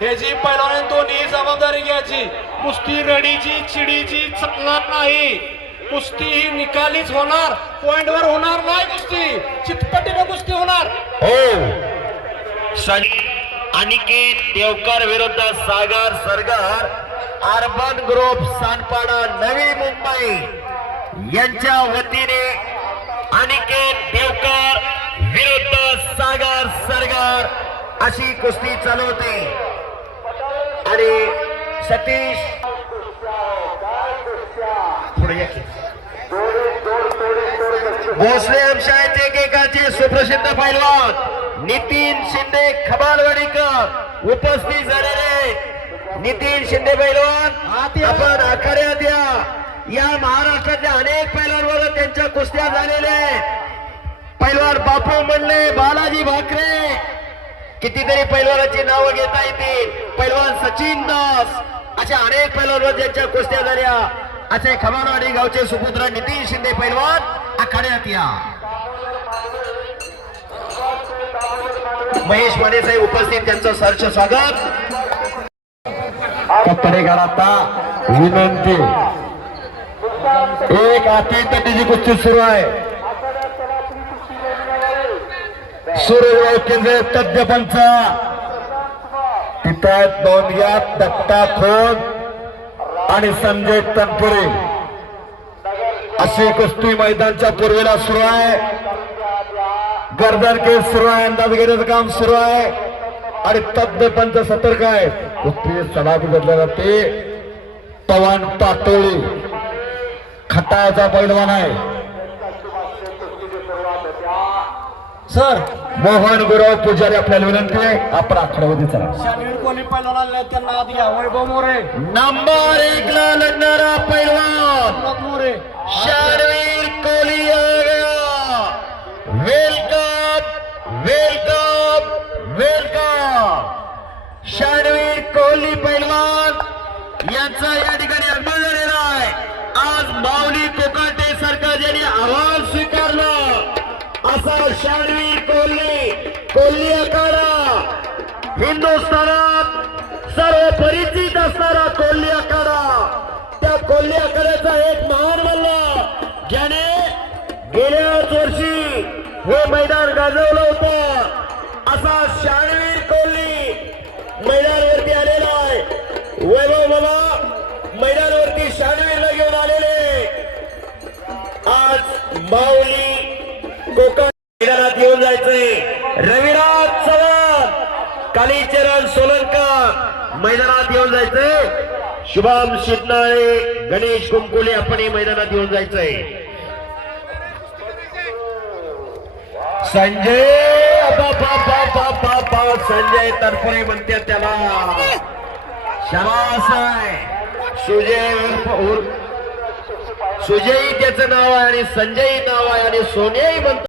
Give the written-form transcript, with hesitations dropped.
ह्याची पैलवान दोन्ही जबाबदारी घ्यायची. कुस्ती रडीची चिडीची चालणार नाही. कुस्ती ही निकालीच होणार, पॉइंटवर होणार नाही. कुस्ती चितपटीने कुस्ती होणार. हो. अनिकेत देवकर विरुद्ध सागर सरगार, अर्बन ग्रुप सानपाडा नवी मुंबई यांच्या वतीने अनिकेत देवकर विरुद्ध सागर सरगार अशी कुस्ती चालू होती. आणि सतीश पुढे भोसले आमशाळेचे एकेकाचे सुप्रसिद्ध पैलवान नितीन शिंदे खबालवाडीकर उपस्थित झालेले. नितीन शिंदे पैलवान आपण आखाड्यात या महाराष्ट्रातल्या अनेक पैलवानवर त्यांच्या कुस्त्या झालेल्या. पैलवान बापू म्हणले, बालाजी भाकरे, कितीतरी पैलवानाची नावं घेता येतील. पैलवान सचिन दास, अशा अनेक पैलवानवर ज्यांच्या कुस्त्या झाल्या. असे खबालवाडी गावचे सुपुत्र नितीन शिंदे पैलवान आखाड्यात या. महेश माने साहेब उपस्थित, त्यांचं सरच स्वागत. पडेगाराता विनंती, एक अटीतटीची कुस्ती सुरू आहे. सूर्यराव केंद्रे तज्ञ पंच, तिथं दोनग्यात दत्ता खोत आणि संजय तनपुरे अशी कुस्ती मैदानच्या पूर्वेला सुरू आहे. गर्दन केस सुरू आहे, अंदाज घेण्याचं काम सुरू आहे आणि तज्ञ पंच सतर्क आहे. कुस्ती सलामी बदलल्या जाते. पवन पातोळी खटाचा पैलवान आहे. सर मोहन गुरव पुजारी आपल्याला विनंती आहे, आपण आखाड्यामध्ये चला. शानवीर कोहली पैलवान आले, त्यांना आत घ्या. वैभव मोरे नंबर 1 ला लढणारा पैलवान मोरे शानवीर कोहली आ गया. Welcome welcome welcome. Shanveer Kohli पैलवान यांचा या ठिकाणी आगमन झालेला आहे. आज माऊली कोकाटे सरकार यांनी आव्हान स्वीकारलं. असा शानवीर कोहली आखाडा हिंदुस्थानात सर्व परिचित असणारा कोहली आखाडा. त्या कोहली आखाड्याचा एक महान मल्ल ज्याने गेल्याच वर्षी हे मैदान गाजवलं होतं, असा शानवीर कोहली मैदानावरती आलेला आहे. वैभव मला मैदानावरती शानवीरला घेऊन आलेले. आज माऊली कोकण मैदानात येऊन जायचंय. रविराज चव्हाण, कालीचरण सोलंकर मैदानात येऊन जायचंय. शुभम शिटनाळे, गणेश कुंकुले आपण मैदानात येऊन जायचंय. संजय संजय तनपुरे म्हणते त्याला. शाबास आहे. सुजय त्याचं नाव आहे आणि संजय नाव आहे आणि सोनियाही म्हणतो.